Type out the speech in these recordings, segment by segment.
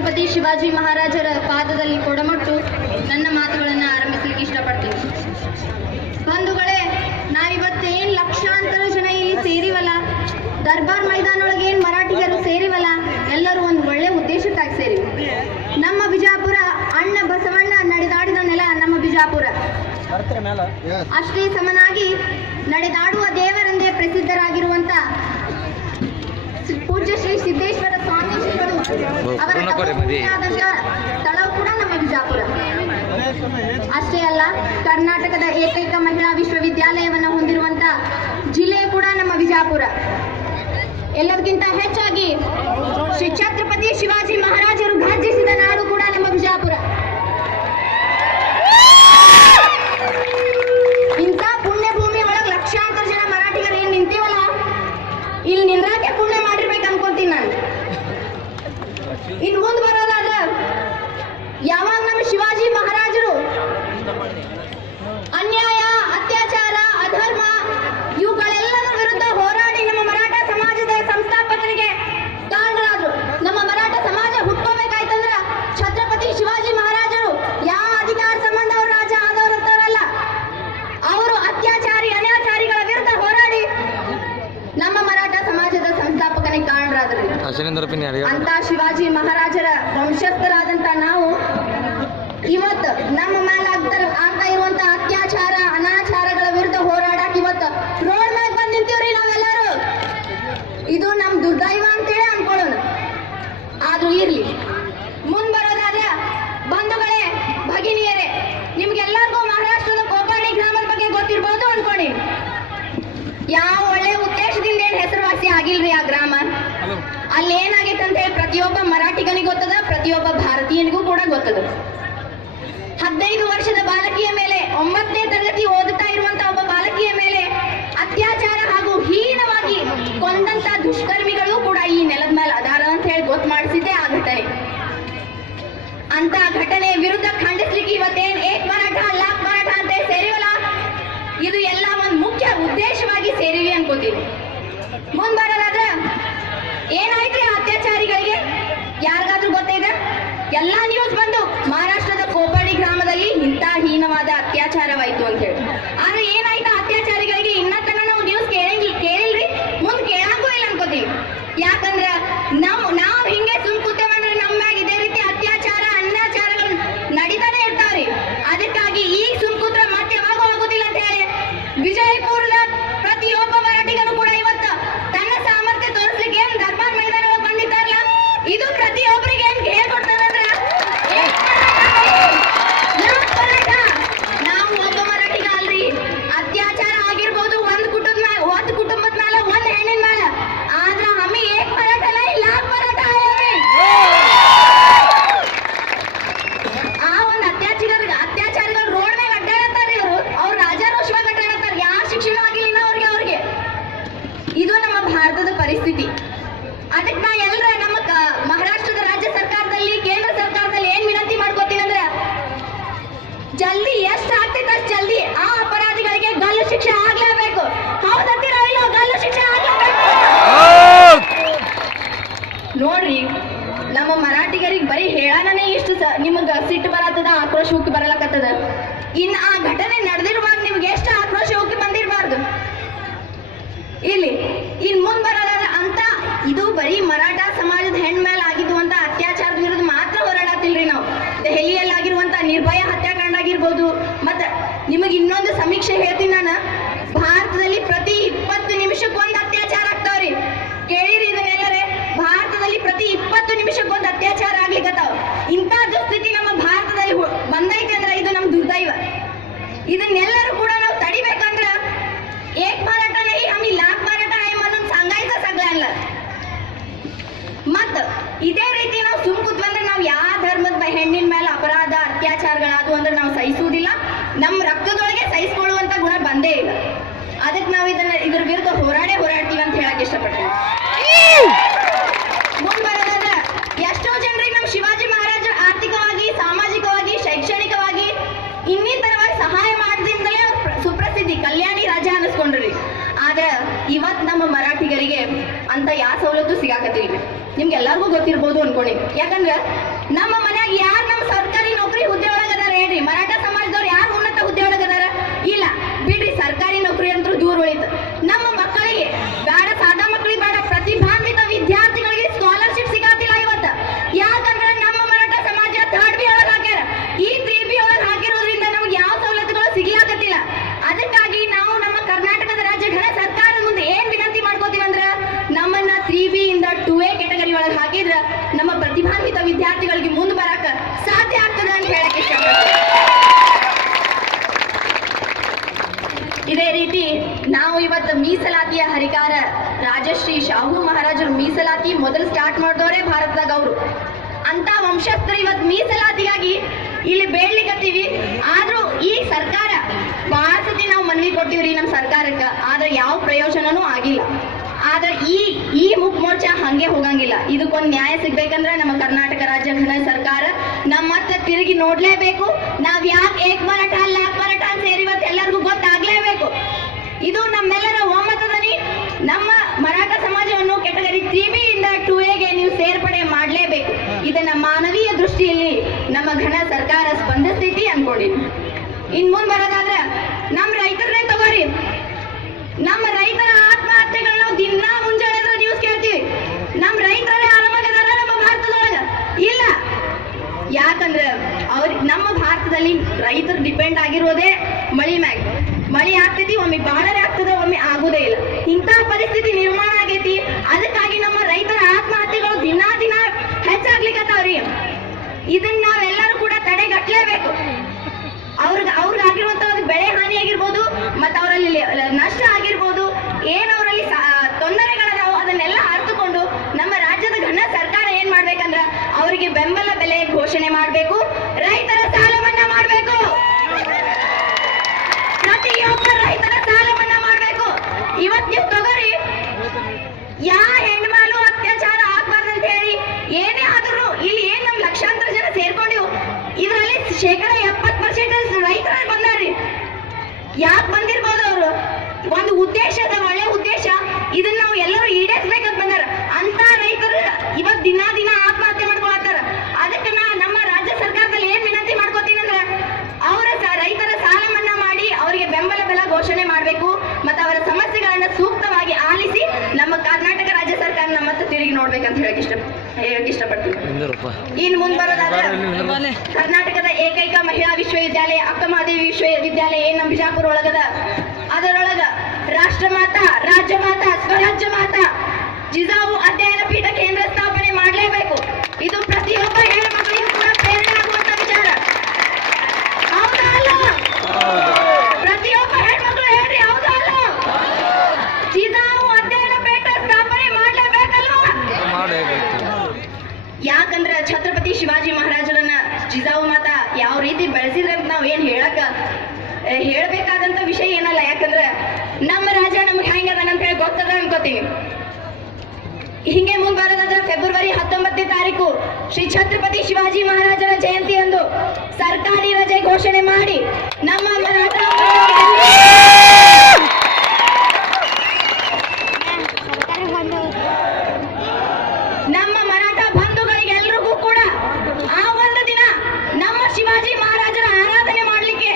ಛತ್ರಪತಿ ಶಿವಾಜಿ ಮಹಾರಾಜರ ಪಾದದಲ್ಲಿ ಕೊಡಮಟ್ಟು ನನ್ನ ಮಾತುಗಳನ್ನು ಆರಂಭಿಸಲಿಕ್ಕೆ ಇಷ್ಟಪಡ್ತೀನಿ. ಬಂಧುಗಳೇ, ನಾವಿವತ್ತೇನು ಲಕ್ಷಾಂತರ ಜನ ಇಲ್ಲಿ ಸೇರಿವಲ್ಲ, ದರ್ಬಾರ್ ಮೈದಾನ ಒಳಗೆ ಏನು ಮರಾಠಿಗರು ಸೇರಿವಲ್ಲ, ಎಲ್ಲರೂ ಒಂದು ಒಳ್ಳೆ ಉದ್ದೇಶಕ್ಕಾಗಿ ಸೇರಿವಿ. ನಮ್ಮ ಬಿಜಾಪುರ ಅಣ್ಣ ಬಸವಣ್ಣ ನಡೆದಾಡಿದ ನೆಲ ನಮ್ಮ ಬಿಜಾಪುರ. ಅಷ್ಟೇ ಸಮನಾಗಿ ನಡೆದಾಡುವ ದೇವರೆಂದೇ ಪ್ರಸಿದ್ಧರಾಗಿರುವಂತ ಪೂಜ್ಯ ಶ್ರೀ ಸಿದ್ದೇಶ್ವರ ಸ್ವಾಮೀಜಿಗಳು ಅವರ ಸ್ಥಳವು ಕೂಡ ನಮ್ಮ ಬಿಜಾಪುರ. ಅಷ್ಟೇ ಅಲ್ಲ, ಕರ್ನಾಟಕದ ಏಕೈಕ ಮಹಿಳಾ ವಿಶ್ವವಿದ್ಯಾಲಯವನ್ನು ಹೊಂದಿರುವಂತ ಜಿಲ್ಲೆ ಕೂಡ ನಮ್ಮ ಬಿಜಾಪುರ. ಎಲ್ಲದಕ್ಕಿಂತ ಹೆಚ್ಚಾಗಿ ಶ್ರೀ ಛತ್ರಪತಿ ಶಿವಾಜಿ ಮಹಾರಾಜರು ಘರ್ಜಿಸಿದ ನಾಡು ಕೂಡ ನಮ್ಮ ಬಿಜಾಪುರ. ಇಂಥ ಪುಣ್ಯ ಭೂಮಿ ಒಳಗೆ ಲಕ್ಷಾಂತರ ಜನ ಮರಾಠಿಗರು ಏನ್ ನಿಂತೀವಲ್ಲ, ಇಲ್ಲಿ ನಿಂದ್ರಾಕೆ ಪುಣ್ಯ ಮಾಡಿರ್ಬೇಕು ಅನ್ಕೊಂತೀನಿ ನಾನು. ಇನ್ ಮುಂದೆ ಬರೋದಾದ್ರೆ, ಯಾವಾಗ ನಮ್ಮ ಶಿವಾಜಿ ಮಹಾರಾಜರು ಅನ್ಯಾಯ, ಅತ್ಯಾಚಾರ, ಅಧರ್ಮ ಇವುಗಳೆಲ್ಲದರ ವಿರುದ್ಧ ಹೋರಾಡಿ ನಮ್ಮ ಮರಾಠ ಸಮಾಜದ ಸಂಸ್ಥಾಪಕರಿಗೆ ಕಾರಣರಾದ್ರು. ನಮ್ಮ ಮರಾಠ ಸಮಾಜ ಹುಟ್ಕೋಬೇಕಾಯ್ತಂದ್ರ ಛತ್ರಪತಿ ಶಿವಾಜಿ ಮಹಾರಾಜರು ಯಾವ ಅಧಿಕಾರ ಸಂಬಂಧ ಅವ್ರ ರಾಜ ಆದವರಂತವರಲ್ಲ, ಅವರು ಅತ್ಯಾಚಾರಿ ಅನಾಚಾರಿಗಳ ವಿರುದ್ಧ ಹೋರಾಡಿ ನಮ್ಮ ಮರಾಠ ಸಮಾಜದ ಸಂಸ್ಥಾಪಕನಿಗೆ ಕಾರಣರಾದ್ರು. ಅಂತ ಶಿವಾಜಿ ಮಹಾರಾಜರ ವಂಶಸ್ಥರಾದಂತ ನಾವು ಇವತ್ತು ನಮ್ಮ ಮೇಲೆ ಆಗ್ತಾ ಇರುವಂತ ಅತ್ಯಾಚಾರ ಅನಾಚಾರಗಳ ವಿರುದ್ಧ ಹೋರಾಡಕ್ ಇವತ್ತು ರೋಡ್ ಮ್ಯಾಗ ಬಂದ್ ನಿಂತೀವ್ರಿ ನಾವೆಲ್ಲರೂ. ಇದು ನಮ್ ದುರ್ದೈವ ಅಂತೇಳಿ ಅನ್ಕೊಳ್ಳೋಣ. ಆದ್ರೂ ಇರ್ಲಿ, ಮುಂದ್ ಬರೋದಾದ್ರೆ ಬಂಧುಗಳೇ, ಭಗಿನಿಯರೇ, ನಿಮ್ಗೆಲ್ಲರಿಗೂ ಮಹಾರಾಷ್ಟ್ರದ ಕೋಪಾಡಿ ಗ್ರಾಮದ ಬಗ್ಗೆ ಗೊತ್ತಿರ್ಬೋದು ಅನ್ಕೊಳ್ಳಿ. ಯಾವ ಒಳ್ಳೆ ಉದ್ದೇಶದಿಂದ ಏನ್ ಹೆಸರುವಾಸಿ ಆಗಿಲ್ರಿ ಆ ಗ್ರಾಮ. ಅಲ್ಲಿ ಏನಾಗೈತೆ ಅಂತ ಹೇಳಿ ಪ್ರತಿಯೊಬ್ಬ ಮರಾಠಿಗನಿಗೆ ಗೊತ್ತದ, ಪ್ರತಿಯೊಬ್ಬ ಭಾರತೀಯನಿಗೂ ಕೂಡ ಗೊತ್ತದ. 15 ವರ್ಷದ ಬಾಲಕಿಯ ಮೇಲೆ, 9ನೇ ತರಗತಿ ಓದುತ್ತಾ ಇರುವಂತಹ ಒಬ್ಬ ಬಾಲಕಿಯ ಮೇಲೆ ಅತ್ಯಾಚಾರ ಹಾಗೂ ಹೀನವಾಗಿ ಕೊಂದಂತ ದುಷ್ಕರ್ಮಿಗಳು ಕೂಡ ಈ ನೆಲದ ಮೇಲೆ ಅದಾರ ಅಂತ ಹೇಳಿ ಗೊತ್ತು ಮಾಡಿಸಿದ್ದೆ ಆ ಘಟನೆ. ಅಂತ ಘಟನೆ ವಿರುದ್ಧ ಖಂಡಿಸ್ಲಿಕ್ಕೆ ಇವತ್ತೇನ್ ಏಕ್ ಮರಾಠ ಲಾಕ್ ಮರಾಠ ಅಂತ ಸೇರಿವಲ್ಲ, ಇದು ಎಲ್ಲ ಒಂದು ಮುಖ್ಯ ಉದ್ದೇಶವಾಗಿ ಸೇರಿವಿ ಅನ್ಕೋತೀವಿ. ಮುಂದ್ ಬರೋದಾದ್ರೆ ಏನಾಯ್ತ್ರಿ ಅತ್ಯಾಚಾರಿಗಳಿಗೆ ಯಾರಿಗಾದ್ರೂ ಗೊತ್ತಿದೆ? ಎಲ್ಲಾ ನ್ಯೂಸ್ ಬಂದು ಮಹಾರಾಷ್ಟ್ರದ ಕೋಪಾಡಿ ಗ್ರಾಮದಲ್ಲಿ ಇಂಥ ಹೀನವಾದ ಅತ್ಯಾಚಾರವಾಯ್ತು ಅಂತ ಹೇಳಿ. ಆದ್ರೆ ಏನಾಯ್ತು ಅತ್ಯಾಚಾರಿಗಳಿಗೆ ಇನ್ನ ತನ ನಾವು ನ್ಯೂಸ್ ಕೇಳಿಲ್ರಿ, ಮುಂದ್ ಕೇಳಕ್ಕೂ ಇಲ್ಲ ಅನ್ಕೋತೀವಿ. ಯಾಕಂದ್ರ ನಾವು ಹಿಂಗೆ ಸುಮ್ ಕೂತೇವಂದ್ರೆ ನಮ್ಮ ಮ್ಯಾಗ ಇದೇ ರೀತಿ ಅತ್ಯಾಚಾರ ಅನಾಚಾರಗಳು ನಡೀತಾನೆ ಇರ್ತಾವ್ರಿ. ಅದಕ್ಕಾಗಿ ಈಗ ಸುಮ್ ಕೂತ್ರ ಮತ್ತೆ ಯಾವಾಗೂ ಆಗುದಿಲ್ಲ ಅಂತ ಹೇಳಿ ವಿಜಯಪುರದ ಪ್ರತಿಯೊಬ್ಬ ಮರಾಠಿಗನು ಕೂಡ ಇವತ್ತು ತನ್ನ ಸಾಮರ್ಥ್ಯ ತೋರಿಸ್ಲಿಕ್ಕೆ ಏನ್ ದರ್ಬಾರ್ ಮೈದಾನ ಬಂದಿದ್ದಾರಲ್ಲ, ಇದು ಪ್ರತಿಯೊಬ್ಬರಿಗೆ ಏನ್ ಹೇಳ್ಕೊಡ್ತದಂದ್ರ ನಾವು ಒಬ್ಬ ಮರಾಠಿಗ ಅಲ್ರಿ. ಅತ್ಯಾಚಾರ ಆಗಿರ್ಬೋದು ಒಂದ್ ಕುಟುಂಬದ ಮೇಲೆ, ಒಂದ್ ಹೆಣ್ಣಿನ ಮೇಲೆ, ಆದ್ರ ಹಮ್ಮಿ ಏಕ್ ಮರಾಠನ ಇಲ್ಲ ಮರಾಠ ಆ ಒಂದ್ ಅತ್ಯಾಚಾರಿಗಳು ರೋಡ್ ಮೇಲೆ ಅಡ್ಡಾಡತ್ತಾರ. ಅವ್ರು ರಾಜಾರೋಷವಾಗಿ ಅಡ್ಡಾಡತ್ತಾರ. ಯಾವ ಶಿಕ್ಷಣ ಆಗಿಲ್ಲ ಅವ್ರಿಗೆ. ಇದು ನಮ್ಮ ಭಾರತದ ಪರಿಸ್ಥಿತಿ. ಅದಕ್ಕೆ ನಾ ಎಲ್ಲರ ನಮ್ಮ ಮಹಾರಾಷ್ಟ್ರದ ರಾಜ್ಯ ಸರ್ಕಾರದಲ್ಲಿ, ಕೇಂದ್ರ ಸರ್ಕಾರದಲ್ಲಿ ಏನ್ ವಿನಂತಿ ಮಾಡ್ಕೋತೀನಿ ಅಂದ್ರೆ, ಜಲ್ದಿ ಎಷ್ಟು ಆಗ್ತೈತೆ ಅಷ್ಟು ಜಲ್ದಿ ಆ ಅಪರಾಧಿಗಳಿಗೆ ಗಲ್ಲು ಶಿಕ್ಷೆ ಆಗ್ಲೇಬೇಕು. ಹೌದಂತೀರಾ ಇಲ್ಲೋ? ಗಲ್ಲು ಶಿಕ್ಷೆ ಆಗ್ಲೇಬೇಕು. ನೋಡ್ರಿ, ನಮ್ಮ ಮರಾಠಿಗರಿಗೆ ಬರೀ ಹೇಳನೇ ಇಷ್ಟು ನಿಮಗ ಸಿಟ್ಟು ಬರತ್ತದ, ಆಕ್ರೋಶ ಉಕ್ಕಿ ಬರಲಕತ್ತದ. ಇನ್ನು ಆ ಘಟನೆ ನಡೆದಿರುವಾಗ ನಿಮ್ಗೆ ಎಷ್ಟು ಆಕ್ರೋಶ ಉಕ್ಕಿ ಬಂದಿರಬಾರ್ದು. ಇಲ್ಲಿ ಇನ್ ಮುಂದ್ ಬರೋದಾದ್ರೆ ಅಂತ ಇದು ಬರೀ ಮರಾಠ ಸಮಾಜದ ಹೆಣ್ ಮೇಲೆ ಆಗಿರುವಂತ ಅತ್ಯಾಚಾರದ ವಿರುದ್ಧ ಮಾತ್ರ ಹೋರಾಡತ್ತಿಲ್ರಿ ನಾವು. ದೆಹಲಿಯಲ್ಲಿ ಆಗಿರುವಂತ ನಿರ್ಭಯ ಹತ್ಯಾಕಾಂಡ ಆಗಿರ್ಬೋದು. ಮತ್ತ ನಿಮಗೆ ಇನ್ನೊಂದು ಸಮೀಕ್ಷೆ ಹೇಳ್ತೀನಿ ನಾನು, ಭಾರತದಲ್ಲಿ ಪ್ರತಿ 20 ನಿಮಿಷಕ್ಕೊಂದು ಅತ್ಯಾಚಾರ ಆಗ್ತಾವ್ರಿ. ಕೇಳಿರಿ ಇದನ್ನೆಲ್ಲರೇ, ಭಾರತದಲ್ಲಿ ಪ್ರತಿ 20 ನಿಮಿಷಕ್ಕೊಂದು ಅತ್ಯಾಚಾರ ಆಗ್ಲಿಕ್ಕತ್ತಾವ. ಇಂಥ ದುಸ್ಥಿತಿ ನಮ್ಮ ಭಾರತದಲ್ಲಿ ಬಂದೈತೆ ಅಂದ್ರೆ ಇದು ನಮ್ ದುರ್ದೈವ. ಇದನ್ನೆಲ್ಲರೂ ಕೂಡ ನಾವು ತಡಿಬೇಕಂದ್ರ ಏಕ್ ಮರಾಠ ನಹಿ ಹಮ್ಮಿ ಲಾಕ್ ಮರಾಠ ಹೈ ಅನ್ನೋದು ಸಂಗಾಯ್ತ ಸಗಲ್ಲ. ಮತ್ ಇದೇ ರೀತಿ ನಾವು ಸುಮ್ ಕೂತ್ವಂದ್ರೆ ನಾವು ಯಾವ ಧರ್ಮದ ಹೆಣ್ಣಿನ ಮೇಲೆ ಅಪರಾಧ ಅತ್ಯಾಚಾರಗಳಾದವು ಅಂದ್ರೆ ನಾವು ಸಹಿಸುವುದಿಲ್ಲ. ನಮ್ಮ ರಕ್ತದೊಳಗೆ ಸಹಿಸ್ಕೊಳ್ಳುವಂತ ಗುಣ ಬಂದೇ ಇಲ್ಲ. ಅದಕ್ಕೆ ನಾವು ಇದ್ರ ವಿರುದ್ಧ ಹೋರಾಡ್ತೀವಿ ಅಂತ ಹೇಳಕ್ ಇಷ್ಟಪಡ್ತೀವಿ. ಮುಂದ್ ಬರೋದಾದ್ರೆ ಎಷ್ಟೋ ಜನರಿಗೆ ನಮ್ಮ ಶಿವಾಜಿ ಮಹಾರಾಜ ಆರ್ಥಿಕವಾಗಿ, ಸಾಮಾಜಿಕವಾಗಿ, ಶೈಕ್ಷಣಿಕವಾಗಿ, ಇನ್ನಿತರವಾಗಿ ಸಹಾಯ ಮಾಡೋದ್ರಿಂದಲೇ ಸುಪ್ರಸಿದ್ಧಿ ಕಲ್ಯಾಣಿ ರಾಜ ಅನ್ನಿಸ್ಕೊಂಡ್ರಿ. ಆದ್ರೆ ಇವತ್ ನಮ್ಮ ಮರಾಠಿ ಕನ್ನಡಿಗರಿಗೆ ಅಂತ ಯಾವ ಸವಲತ್ತು ಸಿಗಾಕತ್ತಿಲ್ಲ. ನಿಮ್ಗೆಲ್ಲರಿಗೂ ಗೊತ್ತಿರ್ಬೋದು ಅನ್ಕೊಂಡಿ. ಯಾಕಂದ್ರೆ ನಮ್ಮ ಮನ್ಯಾಗ ಯಾರು ನಮ್ಮ ಸರ್ಕಾರಿ ನೌಕರಿ ಹುದ್ದೆ ಒಳಗದಾರ ಹೇಳ್ರಿ? ಮರಾಠ ಸಮಾಜದವ್ರು ಯಾರು ಉನ್ನತ ಹುದ್ದೆ ಒಳಗದಾರ? ಇಲ್ಲ ಬಿಡ್ರಿ, ಸರ್ಕಾರಿ ನೌಕರಿ ಅಂತೂ ದೂರ ಉಳಿತು. ನಮ್ಮ ಮಕ್ಕಳಿಗೆ ಬೇಡ, ಸಾದಾ ಮಕ್ಕಳಿಗೆ ಬೇಡ, ಪ್ರತಿಭಾನ್ವಿತ ವಿದ್ಯಾರ್ಥಿಗಳಿಗೆ ಸ್ಕಾಲರ್ಶಿಪ್ ಸಿಗಾತಿಲ್ಲ ಇವತ್ತು. ಯಾಕಂದ್ರೆ ನಮ್ಮ ಮರಾಠ ಸಮಾಜ 3rd B ಒಳಗೆ ಹಾಕ್ಯಾರ. ಈ 3B ಒಳಗೆ ಹಾಕಿರೋದ್ರಿಂದ ನಮ್ಗೆ ಯಾವ ಸವಲತ್ತುಗಳು ಸಿಗ್ಲಾಕತ್ತಿಲ್ಲ. ಅದಕ್ಕಾಗಿ ನಾವು ನಮ್ಮ ಕರ್ನಾಟಕದ ರಾಜ್ಯ ಘನ ಸರ್ಕಾರದ ಮುಂದೆ ಏನ್ ವಿನಂತಿ ಮಾಡ್ಕೋತೀವಿ ಅಂದ್ರ, ನಮ್ಮನ್ನ 3B ಇಂದ 2A ಕೆಟಗರಿ ಒಳಗೆ ಹಾಕಿದ್ರ ನಮ್ಮ ಪ್ರತಿಭಾನ್ವಿತ ವಿದ್ಯಾರ್ಥಿಗಳಿಗೆ ಮುಂದೆ ಬರಾಕ ಸಾಧ್ಯ ಆಗ್ತದೆ ಅಂತ ಹೇಳಕ್ ಇಷ್ಟಪಡ್ತೀನಿ. ಇದೇ ರೀತಿ ನಾವು ಇವತ್ತು ಮೀಸಲಾತಿಯ ಹರಿಕಾರ ರಾಜಶ್ರೀ ಶಾಹು ಮಹಾರಾಜರು ಮೀಸಲಾತಿ ಮೊದಲು ಸ್ಟಾರ್ಟ್ ಮಾಡಿದವರೇ ಭಾರತದಾಗ ಅವರು. ಅಂತ ವಂಶಸ್ಥರು ಇವತ್ತು ಮೀಸಲಾತಿಗಾಗಿ ಇಲ್ಲಿ ಬೇಡ್ಲಿಕ್ಕತ್ತೀವಿ. ಆದ್ರೂ ಈ ಸರ್ಕಾರ ಬಹಳ ಸತಿ ನಾವು ಮನವಿ ಕೊಟ್ಟಿವ್ರಿ ನಮ್ಮ ಸರ್ಕಾರಕ್ಕೆ, ಆದ್ರೆ ಯಾವ ಪ್ರಯೋಜನನೂ ಆಗಿಲ್ಲ. ಆದ್ರೆ ಈ ಮುಕ್ ಮೋರ್ಚಾ ಹಂಗೆ ಹೋಗಂಗಿಲ್ಲ. ಇದಕ್ಕೊಂದು ನ್ಯಾಯ ಸಿಗ್ಬೇಕಂದ್ರೆ ನಮ್ಮ ಕರ್ನಾಟಕ ರಾಜ್ಯ ಘನ ಸರ್ಕಾರ ನಮ್ಮ ಮತ್ತೆ ತಿರುಗಿ ನೋಡ್ಲೇಬೇಕು. ನಾವ್ ಯಾಕೆ ಏಕ್ ಮರಾಠ ಲಾಕ್ ಮರಾಠ ಅಂತ ಸೇರಿ ಇವತ್ತು ಎಲ್ಲರಿಗೂ ಗೊತ್ತಾಗ್ಲೇಬೇಕು. ಇದು ನಮ್ಮೆಲ್ಲರ ಒಮ್ಮತದನಿ. ನಮ್ಮ ಮರಾಠ ಸಮಾಜವನ್ನು ಕೆಟಗರಿ 3B ಇಂದ 2Aಗೆ ನೀವು ಸೇರ್ಪಡೆ ಮಾಡಲೇಬೇಕು. ಇದನ್ನ ಮಾನವೀಯ ದೃಷ್ಟಿಯಲ್ಲಿ ನಮ್ಮ ಘನ ಸರ್ಕಾರ ಸ್ಪಂದಿಸ್ತೈತಿ ಅನ್ಕೊಂಡಿದ್ವಿ. ಇನ್ ಮುಂದ್ ಬರೋದಾದ್ರೆ ನಮ್ಮ ರೈತರನ್ನೇ ತಗೋರಿ. ನಮ್ಮ ರೈತರ ಆತ್ಮಹತ್ಯೆಗಳನ್ನ ನಾವು ದಿನಾ ಮುಂಜಾನೆ ನ್ಯೂಸ್ ಕೇಳ್ತೀವಿ. ನಮ್ಮ ರೈತರೇ ಆರಾಮಾಗದಾರ ನಮ್ಮ ಭಾರತದೊಳಗ? ಇಲ್ಲ. ಯಾಕಂದ್ರೆ ನಮ್ಮ ಭಾರತದಲ್ಲಿ ರೈತರು ಡಿಪೆಂಡ್ ಆಗಿರೋದೇ ಮಳಿ ಮ್ಯಾಗ. ಮಳಿ ಆಗ್ತೈತಿ, ಒಮ್ಮೆ ಬಾಳರೆ ಆಗ್ತದೆ, ಒಮ್ಮೆ ಆಗುದೇ ಇಲ್ಲ. ಇಂತಹ ಪರಿಸ್ಥಿತಿ ನಿರ್ಮಾಣ ಆಗೈತಿ. ಅದಕ್ಕಾಗಿ ನಮ್ಮ ರೈತರ ಆತ್ಮಹತ್ಯೆಗಳು ದಿನಾ ಹೆಚ್ಚಾಗ್ಲಿಕ್ಕತ್ತಾವ್ರಿ. ಇದನ್ನ ನಾವೆಲ್ಲರೂ ಕೂಡ ತಡೆಗಟ್ಟಲೇಬೇಕು. ಅವ್ರಿಗಾಗಿರುವಂತ ಒಂದು ಬೆಳೆ ಹಾನಿ ಆಗಿರ್ಬೋದು, ಮತ್ತು ಅವರಲ್ಲಿ ನಷ್ಟ ಆಗಿರ್ಬೋದು, ಏನ್ ಅವರಲ್ಲಿ ತೊಂದರೆಗಳದಾವು ಅದನ್ನೆಲ್ಲ ಅರ್ಥಕೊಂಡು ನಮ್ಮ ರಾಜ್ಯದ ಘನ ಸರ್ಕಾರ ಏನ್ ಮಾಡ್ಬೇಕಂದ್ರ ಅವರಿಗೆ ಬೆಂಬಲ ಬೆಲೆ ಘೋಷಣೆ ಮಾಡಬೇಕು. ರೈತರ ಸಾಲ ಮನ್ನಾ ಮಾಡಬೇಕು. ಪ್ರತಿಯೊಬ್ಬ ರೈತರ ಸಾಲ ಮನ್ನಾ ಮಾಡಬೇಕು. ಇವತ್ ನೀವು ತಗೋರಿ, ಯಾ ಹೆಣ್ಮಾಲು ಅತ್ಯಾಚಾರ ಆಗ್ಬಾರ್ದು ಅಂತ ಹೇಳಿ ಏನೇ ಆದ್ರೂ ಇಲ್ಲಿ ಏನ್ ನಮ್ ಲಕ್ಷಾಂತರ ಜನ ಸೇರ್ಕೊಂಡಿವು. ಇದರಲ್ಲಿ 70% ರೈತರಾಗಿ ಬಂದಾರ್ರಿ. ಯಾಕೆ ಬಂದಿರ್ಬೋದು? ಅವರು ಒಂದು ಉದ್ದೇಶದ ಒಳ್ಳೆ ಉದ್ದೇಶ, ಇದನ್ನ ನಾವು ಎಲ್ಲರೂ ಈಡೇರಿಸಬೇಕಂತ ಬಂದಾರ. ಅಂತ ರೈತರು ಇವತ್ ದಿನ ಆತ್ಮಹತ್ಯೆ ಮಾಡ್ಕೊಳತ್ತಾರ. ಅದಕ್ಕೆ ನಮ್ಮ ರಾಜ್ಯ ಸರ್ಕಾರದಲ್ಲಿ ಏನ್ ವಿನಂತಿ ಮಾಡ್ಕೋತೀನಿ ಅಂದ್ರೆ, ಅವರ ರೈತರ ಸಾಲ ಮನ್ನಾ ಮಾಡಿ ಅವರಿಗೆ ಬೆಂಬಲ ಬೆಲೆ ಘೋಷಣೆ ಮಾಡಬೇಕು. ಮತ್ತೆ ಅವರ ಸಮಸ್ಯೆಗಳನ್ನ ಸೂಕ್ತವಾಗಿ ಆಲಿಸಿ ನಮ್ಮ ಕರ್ನಾಟಕ ರಾಜ್ಯ ಸರ್ಕಾರ ನಮ್ಮ ಮತ್ತೆ ತಿರುಗಿ ನೋಡ್ಬೇಕಂತ ಹೇಳಕ್ ಇಷ್ಟಪಡ್ತೀನಿ. ಇನ್ ಮುಂದ್ ಬರೋದಾದ್ರೆ ಕರ್ನಾಟಕದ ಏಕೈಕ ಮಹಿಳಾ ವಿಶ್ವವಿದ್ಯಾಲಯ ಅಕ್ಕಮಹಾದೇವಿ ವಿಶ್ವವಿದ್ಯಾಲಯ ಏನ್ ನಮ್ಮ ಬಿಜಾಪುರ ಒಳಗದ, ಅದರೊಳಗ ರಾಷ್ಟ್ರಮಾತಾ, ರಾಜ್ಯಮಾತಾ, ಸ್ವರಾಜ್ಯ ಮಾತಾ ಜಿಜಾವು ಅಧ್ಯಯನ ಪೀಠ ಕೇಂದ್ರ ಸ್ಥಾಪನೆ ಮಾಡಲೇಬೇಕು. ಇದು ಪ್ರತಿಯೊಬ್ಬ ಹೆಣ್ಮಕ್ಳಿಗೂ ಕೂಡ ಪ್ರೇರಣೆ ಆಗುವಂತ ವಿಚಾರ. ಹೌದಾ ಅಲ್ಲ? ಪ್ರತಿಯೊಬ್ಬ ಹೆಣ್ಮಕ್ಳು ಹೇಳ್ರಿ, ಹೌದಾ ಅಲ್ಲ? ಜಿಜಾವು ಅಧ್ಯಯನ ಪೀಠ ಸ್ಥಾಪನೆ ಮಾಡಲೇಬೇಕಲ್ವಾ? ಯಾಕಂದ್ರ ಛತ್ರಪತಿ ಶಿವಾಜಿ ಮಹಾರಾಜರನ್ನ ಜಿಜಾವು ಮಾತಾ ಯಾವ ರೀತಿ ಬೆಳೆಸಿದ್ರೆ ಅಂತ ನಾವ್ ಏನ್ ಹೇಳ್ಬೇಕಾದಂತ ವಿಷಯ ಏನಲ್ಲ. ಯಾಕಂದ್ರೆ ನಮ್ಮ ರಾಜ ನಮ್ಗೆ ಹೆಂಗದನಂತ ಹೇಳಿ ಗೊತ್ತದ ಅನ್ಕೋತೀವಿ. ಹಿಂಗೆ ಮುಂದ್ ಬರೋದಾದ್ರೆ ಫೆಬ್ರವರಿ 19ನೇ ತಾರೀಕು ಶ್ರೀ ಛತ್ರಪತಿ ಶಿವಾಜಿ ಮಹಾರಾಜರ ಜಯಂತಿಯಂದು ಸರ್ಕಾರಿ ರಜೆ ಘೋಷಣೆ ಮಾಡಿ ನಮ್ಮ ಮರಾಠ ಬಂಧುಗಳಿಗೆಲ್ರಿಗೂ ಕೂಡ ಆ ಒಂದು ದಿನ ನಮ್ಮ ಶಿವಾಜಿ ಮಹಾರಾಜರ ಆರಾಧನೆ ಮಾಡಲಿಕ್ಕೆ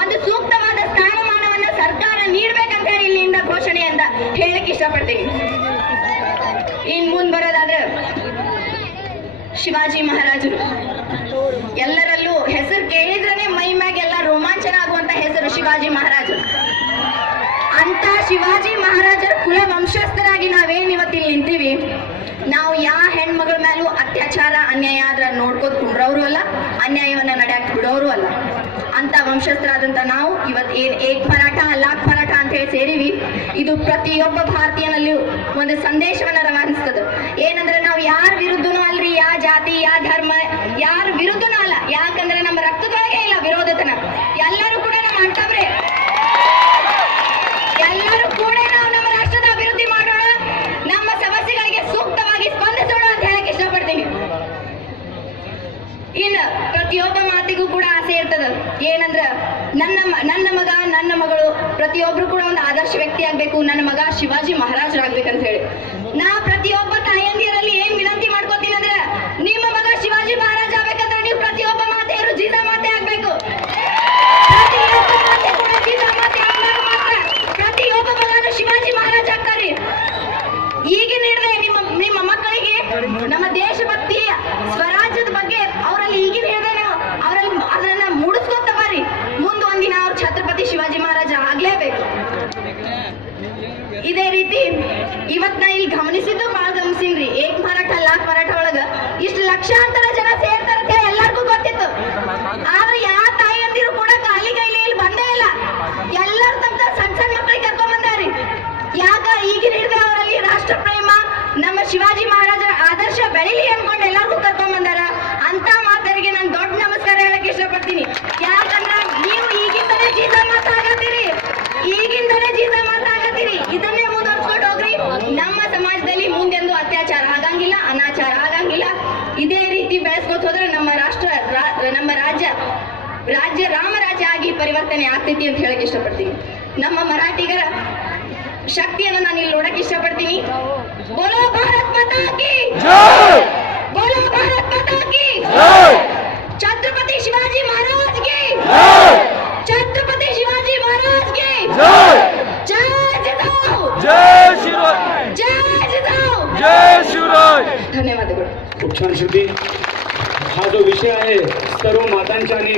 ಒಂದು ಸೂಕ್ತವಾದ ಸ್ಥಾನಮಾನವನ್ನ ಸರ್ಕಾರ ನೀಡ್ಬೇಕಂತ ಹೇಳಿ ಇಲ್ಲಿಂದ ಘೋಷಣೆ ಅಂತ ಹೇಳಕ್ ಇಷ್ಟಪಡ್ತೀನಿ. ಇನ್ ಮುಂದ್ ಬರೋದಾದ್ರೆ ಶಿವಾಜಿ ಮಹಾರಾಜರು ಎಲ್ಲರಲ್ಲೂ ಹೆಸರು ಕೇಳಿದ್ರೇನೆ ಮೈ ಮ್ಯಾಗೆಲ್ಲ ರೋಮಾಂಚನ ಆಗುವಂತ ಹೆಸರು ಶಿವಾಜಿ ಮಹಾರಾಜರು. ಅಂತ ಶಿವಾಜಿ ಮಹಾರಾಜರ ಕುಲ ವಂಶಸ್ಥರಾಗಿ ನಾವೇನ್ ಇವತ್ತಿಲ್ಲಿ ನಿಂತೀವಿ, ನಾವು ಯಾವ ಹೆಣ್ಮಗಳ ಮೇಲೂ ಅತ್ಯಾಚಾರ ಅನ್ಯಾಯ ಆದ್ರ ನೋಡ್ಕೋದ್ ಕುಂಡ್ರವ್ರು ಅಲ್ಲ, ಅನ್ಯಾಯವನ್ನ ನಡೆಯಕ್ ಬಿಡೋರು ಅಲ್ಲ. ಅಂತ ವಂಶಸ್ಥರಾದಂತ ನಾವು ಇವತ್ ಏಕ್ ಮರಾಠ ಲಾಕ್ ಮರಾಠ ಅಂತ ಹೇಳಿ ಸೇರಿವಿ. ಇದು ಪ್ರತಿಯೊಬ್ಬ ಭಾರತೀಯನಲ್ಲಿ ಒಂದು ಸಂದೇಶವನ್ನ ರವಾನಿಸ್ತದ. ಏನಂದ್ರೆ ನಾವು ಯಾರ ವಿರುದ್ಧನೂ ಅಲ್ರಿ, ಯಾವ ಜಾತಿ ಯಾವ ಧರ್ಮ ಯಾರ ವಿರುದ್ಧನೂ ಅಲ್ಲ. ಯಾಕಂದ್ರೆ ನಮ್ಮ ರಕ್ತದೊಳಗೆ ಇಲ್ಲ ವಿರೋಧತನ. ಎಲ್ಲರೂ ಕೂಡ ನಮ್ಮ ಅಂಟವ್ರೆ. ಎಲ್ಲರೂ ಕೂಡ ನಾವು ನಮ್ಮ ರಾಷ್ಟ್ರದ ಅಭಿವೃದ್ಧಿ ಮಾಡೋಣ, ನಮ್ಮ ಸಮಸ್ಯೆಗಳಿಗೆ ಸೂಕ್ತವಾಗಿ ಸ್ಪಂದಿಸೋಣ ಅಂತ ಹೇಳಕ್ ಇಷ್ಟಪಡ್ತೀನಿ. ಇನ್ನು ಪ್ರತಿಯೊಬ್ಬ ಮಾತಿಗೂ ಕೂಡ ಆಸೆ ಇರ್ತದ ಏನಂದ್ರ ನನ್ನ ಮಗ ನನ್ನ ಮಗಳು ಪ್ರತಿಯೊಬ್ರು ಕೂಡ ಒಂದು ಆದರ್ಶ ವ್ಯಕ್ತಿ ಆಗ್ಬೇಕು, ನನ್ನ ಮಗ ಶಿವಾಜಿ ಮಹಾರಾಜರಾಗ್ಬೇಕಂತ ಹೇಳಿ ನಾ ಪ್ರತಿಯೊಬ್ಬ ತಾಯಂದಿರಲ್ಲಿ ಏನ್ ವಿನಂತಿ ಮಾಡ್ಕೋತೀನಿ ಅಂದ್ರ ನಿಮ್ಮ ಮಗ ಶಿವಾಜಿ ಮಹಾರಾಜ ಆಗ್ಬೇಕಂದ್ರೆ ನೀವು ಪ್ರತಿಯೊಬ್ಬ ಮಾತೆಯರು ಜೀಜಾ ಮಾತೆ ಆಗ್ಬೇಕು. ಪ್ರತಿಯೊಬ್ಬ ಮಾತೆ ಕೂಡ ಜೀಜಾ ಮಾತೆ ಆದಾಗ ಮಾತ್ರ ಪ್ರತಿಯೊಬ್ಬ ಮಗನು ಶಿವಾಜಿ ಮಹಾರಾಜ ಆಗ್ತಾರೆ. ಈಗಿನ ಹಿಡಿದೆ ನಿಮ್ಮ ಮಕ್ಕಳಿಗೆ ನಮ್ಮ ದೇಶಭಕ್ತಿ ಸ್ವರಾಜ್ಯದ ಬಗ್ಗೆ ಅವರಲ್ಲಿ ಈಗಿನ ಹಿಡಿದೆ ನಾವು ಅವರಲ್ಲಿ ಅದನ್ನ ಮೂಡಿಸ್ಕೊತ ಬರ್ರಿ. ಮುಂದೆ ಒಂದಿನ ಅವ್ರು ಛತ್ರಪತಿ ಶಿವಾಜಿ ಮಹಾರಾಜ ಆಗ್ಲೇಬೇಕು. ಇದೇ ರೀತಿ ಇವತ್ ನಾ ಇಲ್ಲಿ ಗಮನಿಸಿದ್ದು ಬಾಳ್ ಗಮನಿಸಿನ್ರಿ. ಏಕ್ ಮರಾಠ ಲಾಕ್ ಮರಾಠ ಒಳಗ ಇಷ್ಟು ಲಕ್ಷಾಂತರ ಜನ ಸೇರ್ತಾರಂತ ಎಲ್ಲರಿಗೂ ಗೊತ್ತಿತ್ತು. ಆದ್ರೆ ಯಾವ ತಾಯಿಯಂದಿರು ಕೂಡ ಖಾಲಿ ಕೈಲಿ ಇಲ್ಲಿ ಬಂದೇ ಇಲ್ಲ. ಎಲ್ಲರೂ ತಮ್ಮ ಸಣ್ಣ ಸಣ್ಣ ಮಕ್ಕಳಿಗೆ ಕರ್ಕೊಂಡ್ ಬಂದಾರಿ. ಯಾಕ ಈಗಿನ ಹಿಡಿದ ಅವರಲ್ಲಿ ರಾಷ್ಟ್ರ ಪ್ರೇಮ ನಮ್ಮ ಶಿವಾಜಿ ಮಹಾರಾಜರ ಆದರ್ಶ ಬೆಳಿಲಿ ಅನ್ಕೊಂಡು ಎಲ್ಲರಿಗೂ ಕರ್ಕೊಂಡ್ ಬಂದಾರ. ಅಂತ ಮಾತರಿಗೆ ನಾನು ದೊಡ್ಡ ನಮಸ್ಕಾರ ಹೇಳಕ್ ಇಷ್ಟಪಡ್ತೀನಿ. ಯಾಕಂದ್ರ ನೀವು ಈಗಿಂದಲೇ ಜೀಜಾ ಮಾತಾಗತ್ತೀರಿ, ಈಗಿಂದಲೇ ಜೀಜಾ ಮಾತಾಗತ್ತೀರಿ. ಇದನ್ನೇ ಮುಂದುವರ್ಸ್ಕೊಂಡು ಹೋಗ್ರಿ. ನಮ್ಮ ಸಮಾಜದಲ್ಲಿ ಮುಂದೆಂದು ಅತ್ಯಾಚಾರ ಆಗಂಗಿಲ್ಲ, ಅನಾಚಾರ ಆಗಂಗಿಲ್ಲ. ಇದೇ ರೀತಿ ಬೆಳೆಸ್ಕೊತ ಹೋದ್ರೆ ನಮ್ಮ ನಮ್ಮ ರಾಜ್ಯ ರಾಮರಾಜ್ಯ ಆಗಿ ಪರಿವರ್ತನೆ ಆಗ್ತೈತಿ ಅಂತ ಹೇಳಕ್ ಇಷ್ಟಪಡ್ತೀನಿ. ನಮ್ಮ ಮರಾಠಿಗರ ಶಕ್ತಿಯನ್ನು ನಾನು ಇಲ್ಲಿ ನೋಡಕ್ ಇಷ್ಟಪಡ್ತೀನಿ. ಬೋಲೋ ಭಾರತ್ ಮಾತಾ ಕಿ ಜೈ, ಬೋಲೋ ಭಾರತ್ ಮಾತಾ ಕಿ ಜೈ, ಛತ್ರಪತಿ ಶಿವಾಜಿ ಮಹಾರಾಜ್ की जय, छत्रपति शिवाजी महाराज की जय, जय जिजाऊ, जय शिवराय, जय जिजाऊ, जय शिवराय. धन्यवादಗಳು. खूप छान श्रुती. हा जो विषय आहे सर्व मातांच्या आणि